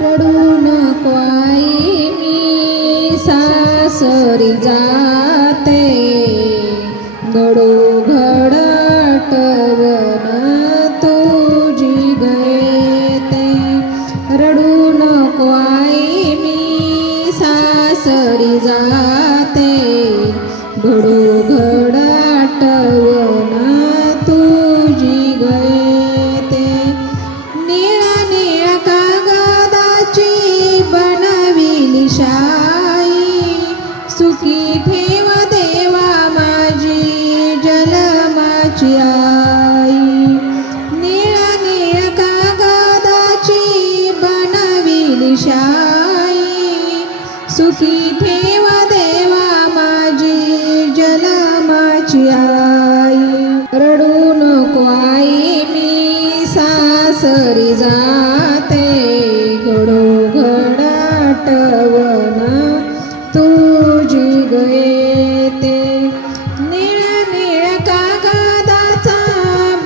रडू नको आई मी सासरी जाते. गडू घडटवन तुझी गयते रडू नको आई मी सासरी जाते. घडू शाई सुखी ठेवा देवा माझी जलमाची आई. रडू नको आई मी सासरी जाते घडो घडाटवन तुझी गयते निळ निळ कागदाचा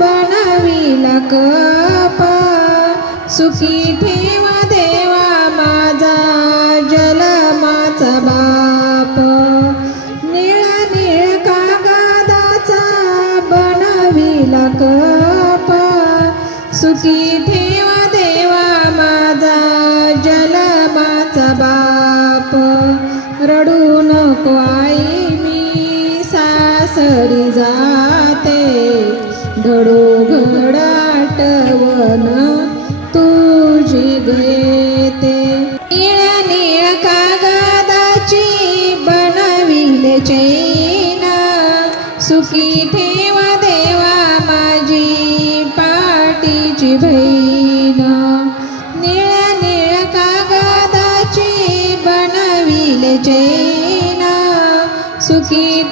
बनविला कप सुखी ठेवा सरी जाते घडो घडाटवन तुझी घेते निळ निळ कागदाची बनविले चैन सुखी ठेव देवा माझी पाटीची भैन निळ निळ कागदाची बनविले चैन सुखी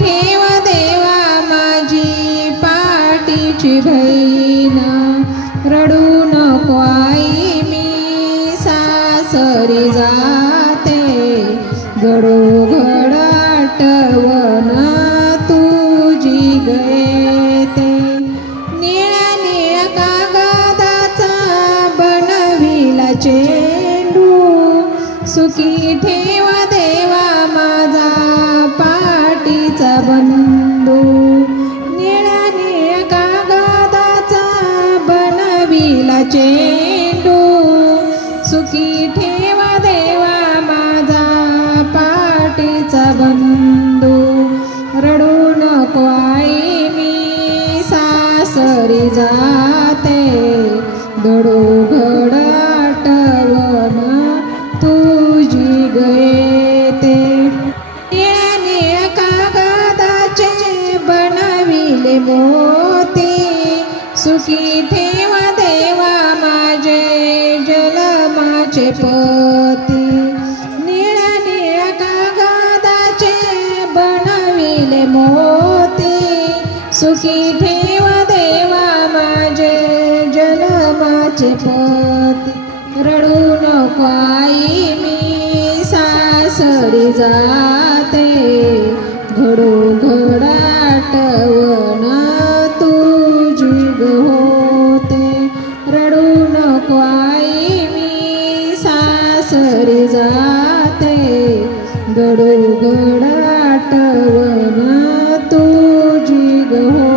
पाटीची बहीण चेंडू सुखी ठेवा देवा माझा पाटीचा बंधू. रडू नको आई मी सासरी जाते. गडो घडाटवन तुझी गयते निळ्या निळ्या कागदाचे बनविले मोती. सुखी ठेवा जलमाचे पती निळ्या निळ्या कागदाचे बनविले मोती. सुखी ठेव देवा माझे जलमाचे पती. रडू नको आई मी सासरी जा. ते गडोगडाटवना तुझी गो